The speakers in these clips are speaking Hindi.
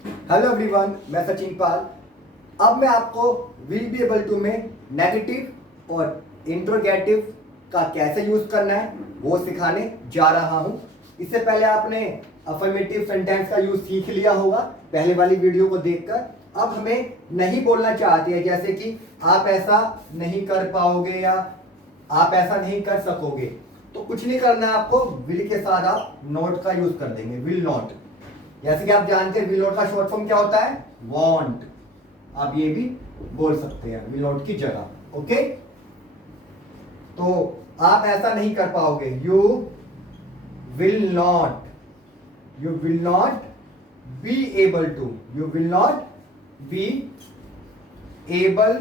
हेलो एवरीवन, मैं सचिन पाल। अब मैं आपको विल बी एबल टू में नेगेटिव और इंट्रोगेटिव का कैसे यूज करना है वो सिखाने जा रहा हूं। इससे पहले आपने अफर्मेटिव सेंटेंस का यूज सीख लिया होगा पहले वाली वीडियो को देखकर। अब हमें नहीं बोलना चाहते हैं, जैसे कि आप ऐसा नहीं कर पाओगे या आप ऐसा नहीं कर सकोगे, तो कुछ नहीं करना है आपको। विल के साथ आप नॉट का यूज कर देंगे, विल नॉट। जैसे कि आप जानते हैं विल नॉट का शॉर्ट फॉर्म क्या होता है, वांट। आप ये भी बोल सकते हैं विल नॉट की जगह। ओके, तो आप ऐसा नहीं कर पाओगे, you will not, you will not be able to, you will not be able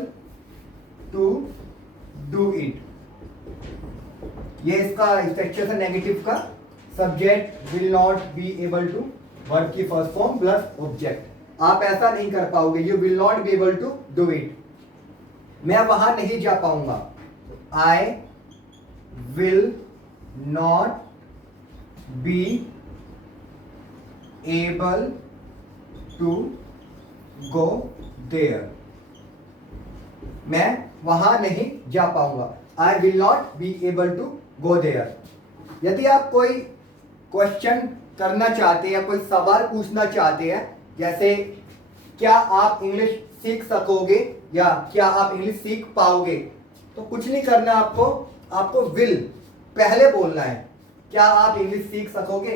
to do it. ये इसका स्ट्रक्चर है नेगेटिव का। Subject will not be able to, verb की फर्स्ट फॉर्म प्लस ऑब्जेक्ट। आप ऐसा नहीं कर पाओगे, you will not be able to do it. मैं वहां नहीं जा पाऊंगा, I will not be able to go there. मैं वहां नहीं जा पाऊंगा, I will not be able to go there. यदि आप कोई क्वेश्चन करना चाहते हैं या कोई सवाल पूछना चाहते हैं, जैसे क्या आप इंग्लिश सीख सकोगे या क्या आप इंग्लिश सीख पाओगे, तो कुछ नहीं करना आपको। आपको विल पहले बोलना है। क्या आप इंग्लिश सीख सकोगे,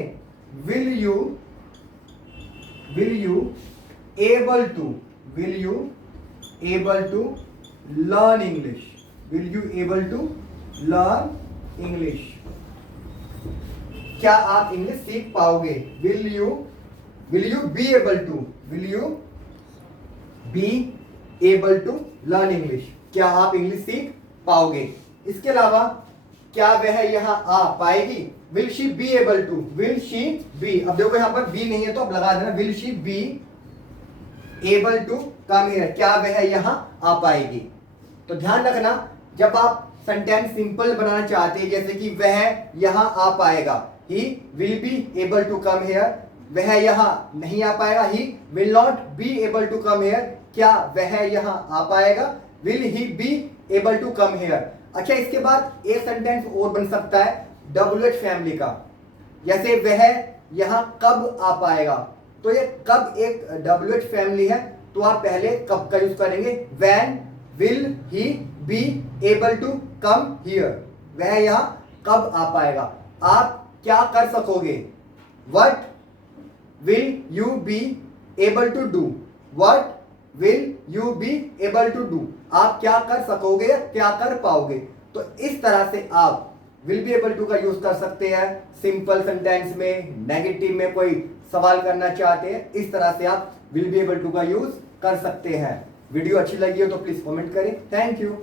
will you able to, will you able to learn English, will you able to learn English. क्या आप इंग्लिश सीख पाओगे, will you be able to, will you be able to learn English. क्या आप इंग्लिश सीख पाओगे। इसके अलावा क्या वह यहां आ पाएगी, will she be able to, will she be. अब देखो यहां पर बी नहीं है तो अब लगा देना, will she be able to come here. क्या वह यहां आ पाएगी। तो ध्यान रखना, जब आप सेंटेंस सिंपल बनाना चाहते हैं, जैसे कि वह यहां आ पाएगा, he will be able to come here. वह यहां नहीं आ पाएगा, he will not be able to come here. क्या वह यहां आ पाएगा, will he be able to come here. अच्छा, इसके बाद एक सेंटेंस और बन सकता है WH फैमिली का। जैसे वह यहां कब आ पाएगा, तो ये कब एक WH फैमिली है, तो आप पहले कब का यूज करेंगे, when will he be able to come here. वह यहां कब आ पाएगा। आप क्या कर सकोगे, what will you be able to do, what will you be able to do. आप क्या कर सकोगे या क्या कर पाओगे। तो इस तरह से आप विल बी एबल टू का यूज कर सकते हैं सिंपल सेंटेंस में, नेगेटिव में कोई सवाल करना चाहते हैं, इस तरह से आप विल बी एबल टू का यूज कर सकते हैं। वीडियो अच्छी लगी हो तो प्लीज कमेंट करें। Thank you.